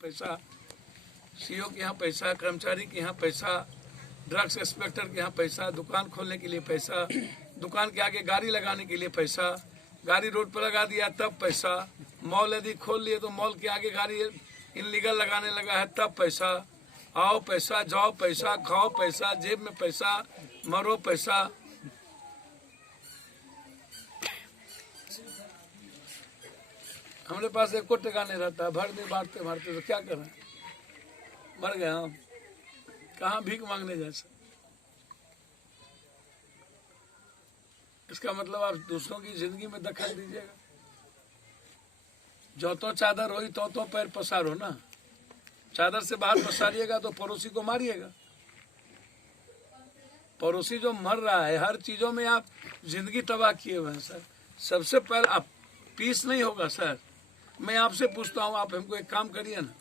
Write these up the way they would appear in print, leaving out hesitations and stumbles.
पैसा, सीओ के यहाँ पैसा, कर्मचारी के यहाँ पैसा, ड्रग्स इंस्पेक्टर के यहाँ पैसा, दुकान खोलने के लिए पैसा, दुकान के आगे गाड़ी लगाने के लिए पैसा, गाड़ी रोड पर लगा दिया तब पैसा, मॉल यदि खोल लिए तो मॉल के आगे गाड़ी इनलीगल लगाने लगा है तब पैसा। आओ पैसा, जाओ पैसा, खाओ पैसा, जेब में पैसा, मरो पैसा। हमारे पास एको टका नहीं रहता है, भर दे मारते मारते तो क्या करें, मर गए हम, कहाँ भीख मांगने जैसे। इसका मतलब आप दूसरों की जिंदगी में दखल दीजिएगा। जो तो चादर होई तो पैर पसारो ना। चादर से बाहर पसारिएगा तो पड़ोसी को मारिएगा। पड़ोसी जो मर रहा है, हर चीजों में आप जिंदगी तबाह किए हुए हैं सर। सबसे पहले आप पीस नहीं होगा सर। मैं आपसे पूछता हूँ, आप हमको एक काम करिए ना,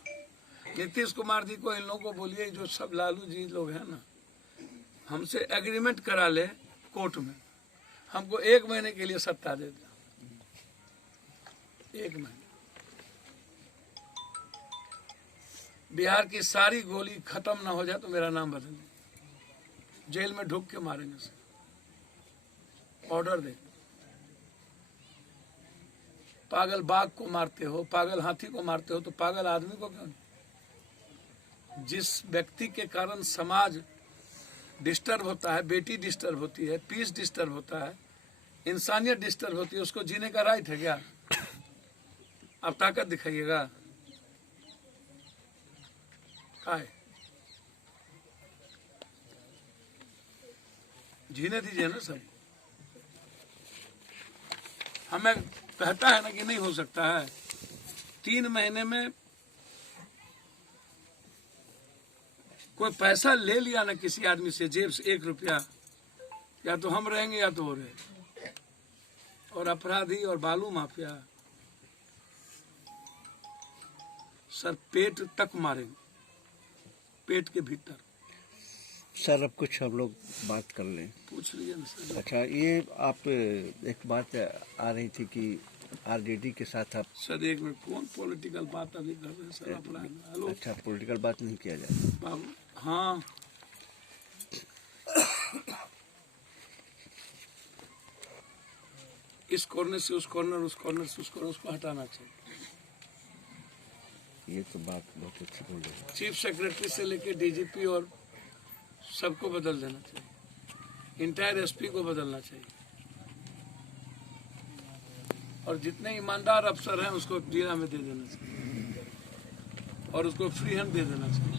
नीतीश कुमार जी को, इन लोगों को बोलिए, जो सब लालू जी लोग हैं ना, हमसे एग्रीमेंट करा ले कोर्ट में, हमको 1 महीने के लिए सत्ता दे दे। 1 महीने बिहार की सारी गोली खत्म ना हो जाए तो मेरा नाम बदल दे, जेल में ढुक के मारेंगे सर। ऑर्डर दे। पागल बाघ को मारते हो, पागल हाथी को मारते हो, तो पागल आदमी को क्यों नहीं? जिस व्यक्ति के कारण समाज डिस्टर्ब होता है, बेटी डिस्टर्ब होती है, पीस डिस्टर्ब होता है, इंसानियत डिस्टर्ब होती है, उसको जीने का राइट है क्या? आप ताकत दिखाइएगा। काय जीने दीजिए ना सर। हमें कहता है ना कि नहीं हो सकता है। 3 महीने में कोई पैसा ले लिया ना किसी आदमी से, जेब से 1 रुपया, या तो हम रहेंगे या तो वो रहे। और अपराधी और बालू माफिया सर पेट तक मारेंगे, पेट के भीतर। सर अब कुछ हम लोग बात कर लें। पूछ लीजिए ना सर। अच्छा, ये आप एक बात आ रही थी कि आरजेडी के साथ आप। सर एक मिनट, कौन पॉलिटिकल बात अभी कर रहे हैं सर? अपना हेलो। अच्छा, पॉलिटिकल बात नहीं किया जाए बाबू। हाँ, इस कॉर्नर से उस कॉर्नर, उस कॉर्नर से उस कॉर्नर, उसको हटाना चाहिए। ये तो बात बहुत अच्छी बोल रहे हैं। चीफ सेक्रेटरी से लेके डीजीपी और सबको बदल देना चाहिए। इंटायर एसपी को बदलना चाहिए। और जितने ईमानदार अफसर हैं उसको जिला में दे देना चाहिए और उसको फ्री हैंड दे देना चाहिए।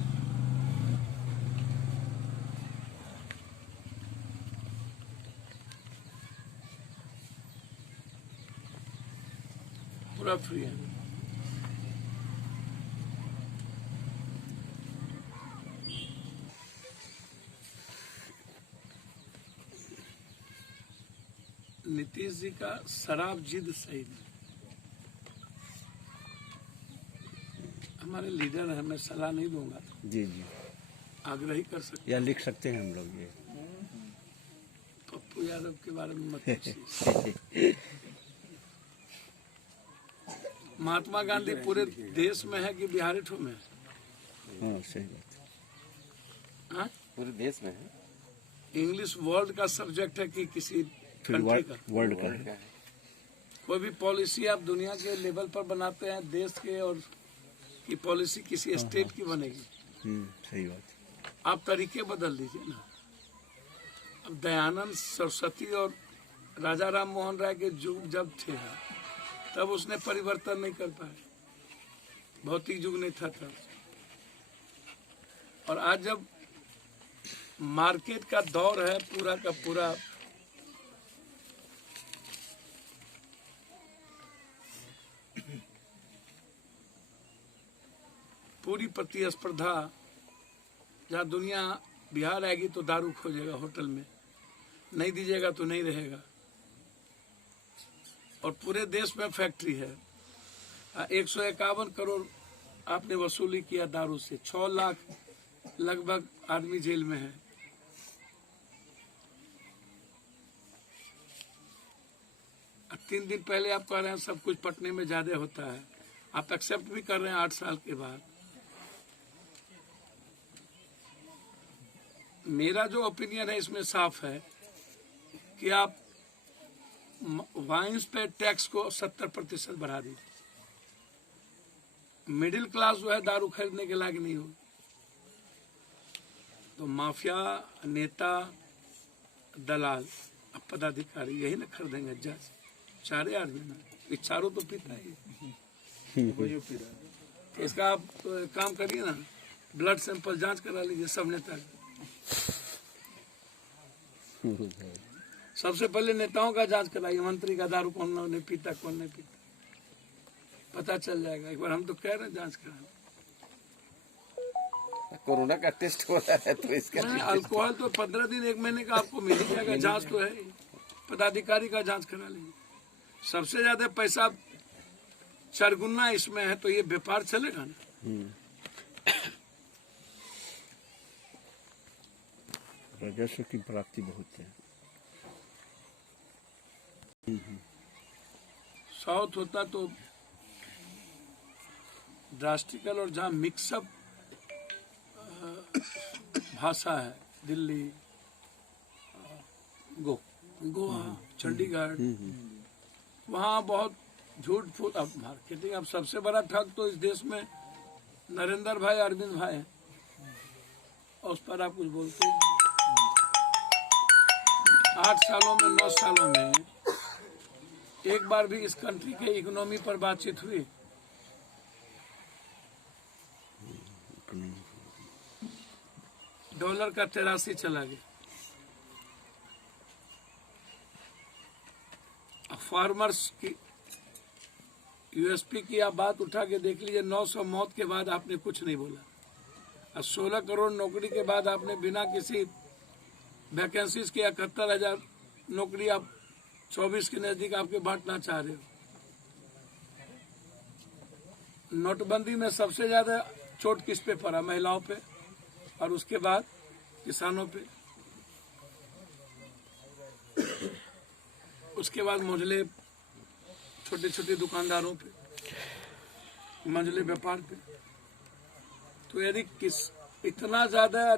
पूरा फ्री हैंड। नीतीश जी का शराब जिद सही नहीं। हमारे लीडर हैं, मैं सलाह नहीं दूंगा। जी जी, आग्रह ही कर सकते या लिख सकते हैं हम लोग ये। पप्पू यादव के बारे में मत पूछिए। महात्मा गांधी पूरे देश में है कि बिहार ठो में है? हाँ, सही बात है। हाँ? पूरे देश में है। इंग्लिश वर्ल्ड का सब्जेक्ट है कि किसी फिर वर्ल्ड का है। कोई भी पॉलिसी आप दुनिया के लेवल पर बनाते हैं, देश के, और की पॉलिसी किसी स्टेट की बनेगी। सही बात है। आप तरीके बदल दीजिए ना। अब दयानंद सरस्वती और राजा राम मोहन राय के युग जब थे तब उसने परिवर्तन नहीं कर पाए, भौतिक युग नहीं था तब। और आज जब मार्केट का दौर है, पूरा का पूरा पूरी प्रतिस्पर्धा, जहाँ दुनिया बिहार आएगी तो दारू खोजेगा होटल में, नहीं दीजिएगा तो नहीं रहेगा। और पूरे देश में फैक्ट्री है। 151 करोड़ आपने वसूली किया दारू से, 6 लाख लगभग आदमी जेल में है। अब 3 दिन पहले आप कह रहे हैं सब कुछ पटने में ज्यादा होता है, आप एक्सेप्ट भी कर रहे हैं 8 साल के बाद। मेरा जो ओपिनियन है इसमें साफ है कि आप वाइन्स पे टैक्स को 70% बढ़ा दीजिए। मिडिल क्लास जो है दारू खरीदने के लायक नहीं होगी, तो माफिया, नेता, दलाल, अब पदाधिकारी यही ना खरीदेंगे। जज चारे आदमी ना, ये चारों तो पीता है। तो इसका आप काम करिए ना, ब्लड सैंपल जांच करा लीजिए सब नेता का। सबसे पहले नेताओं का जांच कराइए, मंत्री का दारू कौन नहीं पीता, कौन नहीं पीता, पता चल जाएगा। एक बार हम तो कह रहे हैं जांच कराना। कोरोना का टेस्ट हो रहा है तो इसका अल्कोहल तो 15 दिन 1 महीने का आपको मिल ही जाएगा। जांच तो है, पदाधिकारी का जांच करा लीजिए। सबसे ज्यादा पैसा 4 गुना इसमें है, तो ये व्यापार चलेगा ना। राजस्व की प्राप्ति बहुत है। साउथ होता तो ड्रास्टिकल और जहाँ मिक्सअप भाषा है, दिल्ली, गोवा, चंडीगढ़, वहाँ बहुत झूठ फूट। अब मार्केटिंग, अब सबसे बड़ा ठग तो इस देश में नरेंद्र भाई, अरविंद भाई हैं, और उस पर आप कुछ बोलते हैं। 8 सालों में 9 सालों में एक बार भी इस कंट्री के इकोनॉमी पर बातचीत हुई? डॉलर का 83 चला गया। फार्मर्स की यूएसपी की आप बात उठा के देख लीजिए। 900 मौत के बाद आपने कुछ नहीं बोला, और 16 करोड़ नौकरी के बाद आपने बिना किसी वैकेंसीज के 71,000 नौकरी आप 24 के नजदीक आपके बांटना चाह रहे हो। नोटबंदी में सबसे ज्यादा चोट किस पे पड़ा? महिलाओं पे, और उसके बाद किसानों पे, उसके बाद मंझले छोटे छोटे दुकानदारों पे, मंझले व्यापार पे। तो यदि इतना ज्यादा